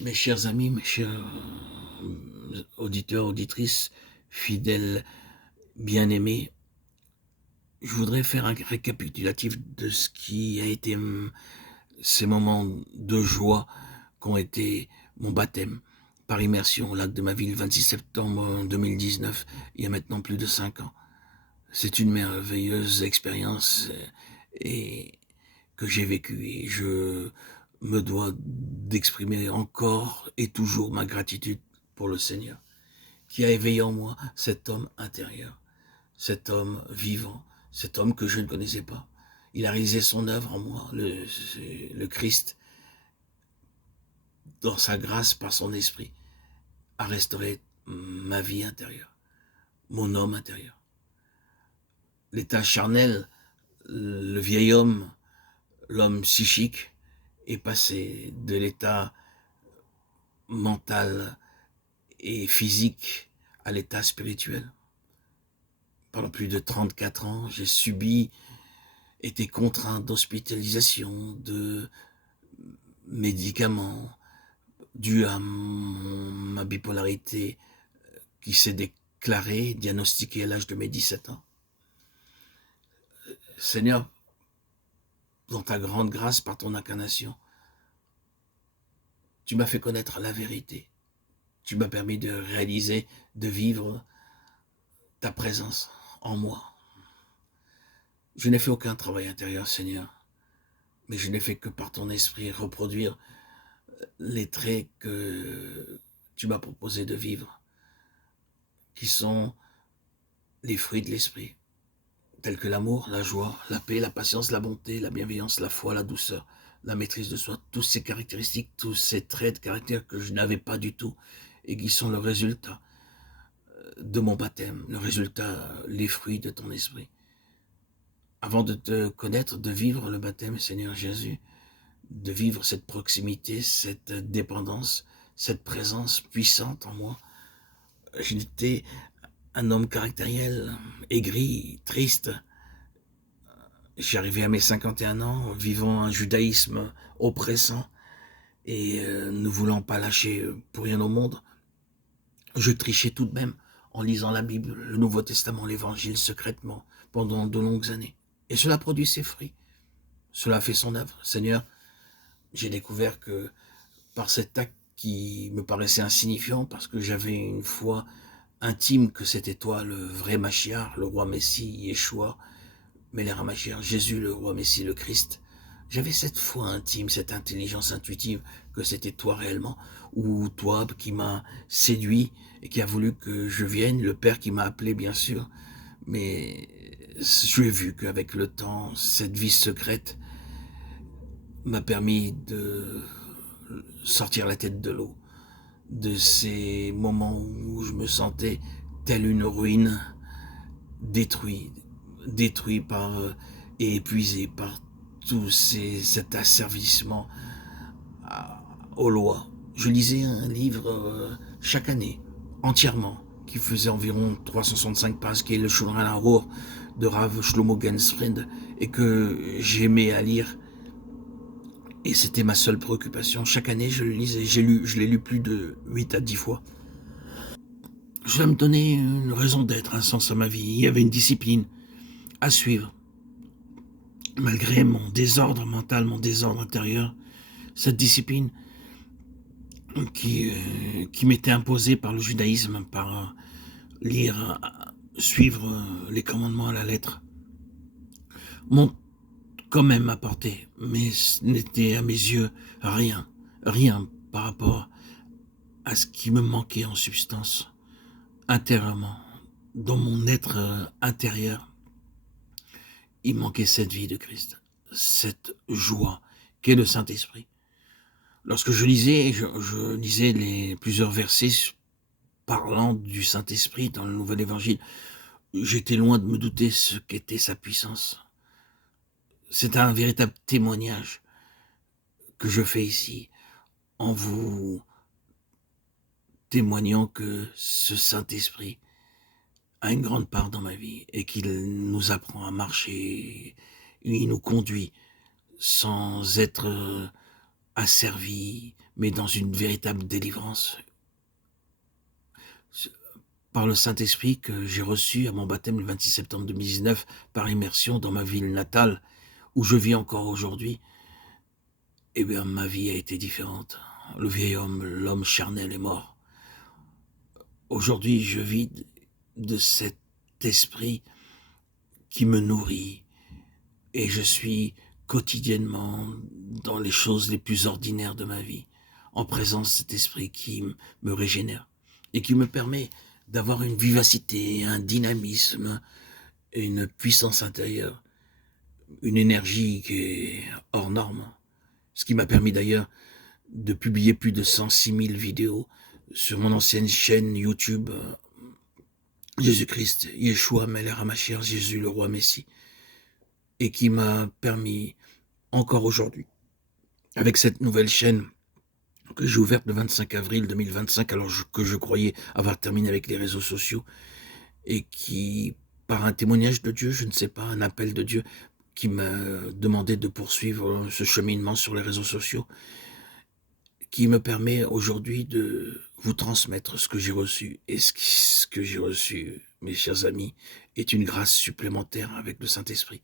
Mes chers amis, mes chers auditeurs, auditrices, fidèles, bien-aimés, je voudrais faire un récapitulatif de ce qui a été ces moments de joie qu'ont été mon baptême par immersion au lac de ma ville, 26 septembre 2019, il y a maintenant plus de 5 ans. C'est une merveilleuse expérience et que j'ai vécue et je me dois d'exprimer encore et toujours ma gratitude pour le Seigneur, qui a éveillé en moi cet homme intérieur, cet homme vivant, cet homme que je ne connaissais pas. Il a réalisé son œuvre en moi, le Christ, dans sa grâce, par son esprit, a restauré ma vie intérieure, mon homme intérieur. L'état charnel, le vieil homme, l'homme psychique, est passé de l'état mental et physique à l'état spirituel. Pendant plus de 34 ans, j'ai été contraint d'hospitalisation, de médicaments, dû à ma bipolarité qui s'est déclarée, diagnostiquée à l'âge de mes 17 ans. Seigneur, dans ta grande grâce, par ton incarnation, tu m'as fait connaître la vérité. Tu m'as permis de réaliser, de vivre ta présence en moi. Je n'ai fait aucun travail intérieur, Seigneur, mais je n'ai fait que par ton esprit reproduire les traits que tu m'as proposé de vivre, qui sont les fruits de l'esprit, tels que l'amour, la joie, la paix, la patience, la bonté, la bienveillance, la foi, la douceur, la maîtrise de soi, tous ces caractéristiques, tous ces traits de caractère que je n'avais pas du tout et qui sont le résultat de mon baptême, le résultat, les fruits de ton esprit. Avant de te connaître, de vivre le baptême, Seigneur Jésus, de vivre cette proximité, cette dépendance, cette présence puissante en moi, j'étais un homme caractériel, aigri, triste. J'ai arrivé à mes 51 ans, vivant un judaïsme oppressant et ne voulant pas lâcher pour rien au monde. Je trichais tout de même en lisant la Bible, le Nouveau Testament, l'Évangile secrètement pendant de longues années. Et cela produit ses fruits. Cela a fait son œuvre. Seigneur, j'ai découvert que par cet acte qui me paraissait insignifiant, parce que j'avais une foi intime que c'était toi, le vrai Machiar, le roi Messie, Yeshua, Melech HaMashiach, Jésus, le roi Messie, le Christ. J'avais cette foi intime, cette intelligence intuitive que c'était toi réellement, ou toi qui m'a séduit et qui a voulu que je vienne, le Père qui m'a appelé bien sûr, mais j'ai vu qu'avec le temps, cette vie secrète m'a permis de sortir la tête de l'eau, de ces moments où je me sentais telle une ruine, détruit, détruit par et épuisé par cet asservissement aux lois. Je lisais un livre chaque année, entièrement, qui faisait environ 365 pages, qui est le Shulchan Aruch de Rav Shlomo Gensfried, et que j'aimais à lire. Et c'était ma seule préoccupation. Chaque année, je le lisais. Je l'ai lu plus de 8 à 10 fois. Cela me donnait une raison d'être, un sens à ma vie. Il y avait une discipline à suivre. Malgré mon désordre mental, mon désordre intérieur, cette discipline qui m'était imposée par le judaïsme, par lire, suivre les commandements à la lettre, m'ont quand même apporté, mais ce n'était à mes yeux rien, rien par rapport à ce qui me manquait en substance, intérieurement, dans mon être intérieur. Il manquait cette vie de Christ, cette joie qu'est le Saint-Esprit. Lorsque je lisais plusieurs versets parlant du Saint-Esprit dans le Nouvel Évangile, j'étais loin de me douter ce qu'était sa puissance. C'est un véritable témoignage que je fais ici, en vous témoignant que ce Saint-Esprit a une grande part dans ma vie et qu'il nous apprend à marcher, il nous conduit sans être asservi, mais dans une véritable délivrance. Par le Saint-Esprit que j'ai reçu à mon baptême le 26 septembre 2019, par immersion dans ma ville natale, où je vis encore aujourd'hui, eh bien, ma vie a été différente. Le vieil homme, l'homme charnel est mort. Aujourd'hui, je vis de cet esprit qui me nourrit, et je suis quotidiennement dans les choses les plus ordinaires de ma vie, en présence de cet esprit qui me régénère et qui me permet d'avoir une vivacité, un dynamisme, une puissance intérieure, une énergie qui est hors norme. Ce qui m'a permis d'ailleurs de publier plus de 106 000 vidéos sur mon ancienne chaîne YouTube, Jésus-Christ, Yeshua, Melech HaMashiach, Jésus le roi Messie, et qui m'a permis encore aujourd'hui, avec cette nouvelle chaîne que j'ai ouverte le 25 avril 2025, alors que je croyais avoir terminé avec les réseaux sociaux, et qui, par un témoignage de Dieu, je ne sais pas, un appel de Dieu, qui m'a demandé de poursuivre ce cheminement sur les réseaux sociaux, qui me permet aujourd'hui de vous transmettre ce que j'ai reçu. Et ce que j'ai reçu, mes chers amis, est une grâce supplémentaire avec le Saint-Esprit.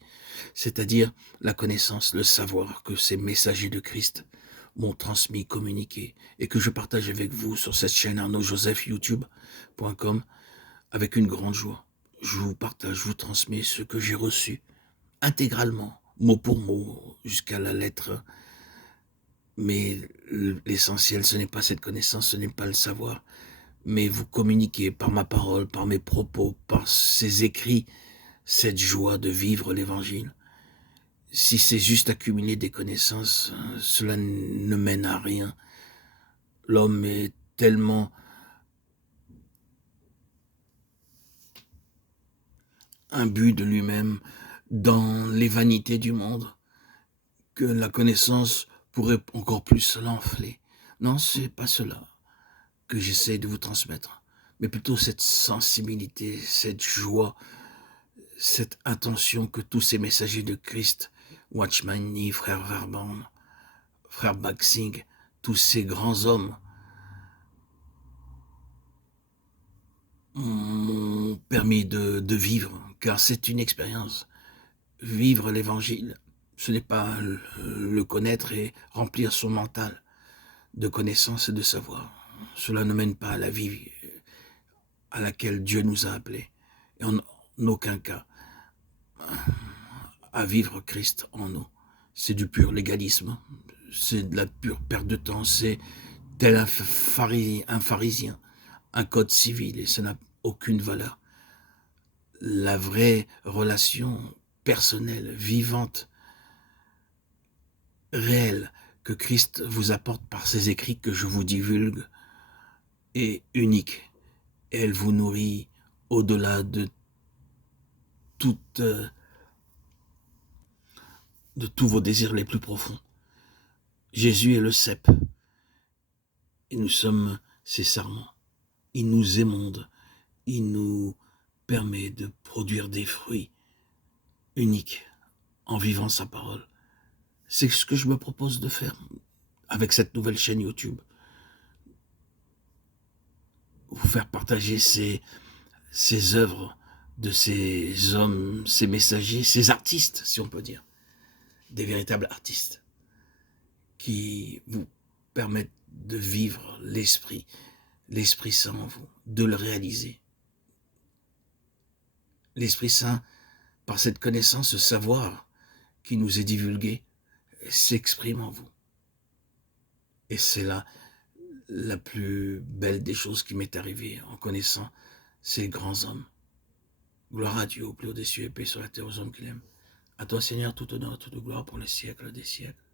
C'est-à-dire la connaissance, le savoir que ces messagers de Christ m'ont transmis, communiqué, et que je partage avec vous sur cette chaîne arnaudjosephyoutube.com avec une grande joie. Je vous partage, je vous transmets ce que j'ai reçu intégralement, mot pour mot, jusqu'à la lettre. Mais l'essentiel, ce n'est pas cette connaissance, ce n'est pas le savoir, mais vous communiquez par ma parole, par mes propos, par ces écrits, cette joie de vivre l'Évangile. Si c'est juste accumuler des connaissances, cela ne mène à rien. L'homme est tellement imbu de lui-même dans les vanités du monde que la connaissance pourrait encore plus l'enfler. Non, c'est pas cela que j'essaie de vous transmettre, mais plutôt cette sensibilité, cette joie, cette attention que tous ces messagers de Christ, Watchman Nee, frère Verban, frère Baxing, tous ces grands hommes m'ont permis de vivre, car c'est une expérience. Vivre l'évangile, ce n'est pas le connaître et remplir son mental de connaissances et de savoir. Cela ne mène pas à la vie à laquelle Dieu nous a appelés, et en aucun cas à vivre Christ en nous. C'est du pur légalisme, c'est de la pure perte de temps, c'est tel un pharisien, un code civil, et ça n'a aucune valeur. La vraie relation personnelle, vivante, réelle, que Christ vous apporte par ses écrits que je vous divulgue, est unique. Et elle vous nourrit au-delà de toute de tous vos désirs les plus profonds. Jésus est le cep, et nous sommes ses sarments. Il nous émonde, il nous permet de produire des fruits uniques en vivant sa parole. C'est ce que je me propose de faire avec cette nouvelle chaîne YouTube. Vous faire partager ces œuvres de ces hommes, ces messagers, ces artistes, si on peut dire, des véritables artistes, qui vous permettent de vivre l'Esprit Saint en vous, de le réaliser. L'Esprit Saint, par cette connaissance, ce savoir qui nous est divulgué, s'exprime en vous. Et c'est là la plus belle des choses qui m'est arrivée en connaissant ces grands hommes. Gloire à Dieu au plus haut des cieux et paix sur la terre aux hommes qu'il aime. À toi, Seigneur, tout honneur, toute gloire pour les siècles des siècles.